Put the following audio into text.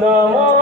নমঃ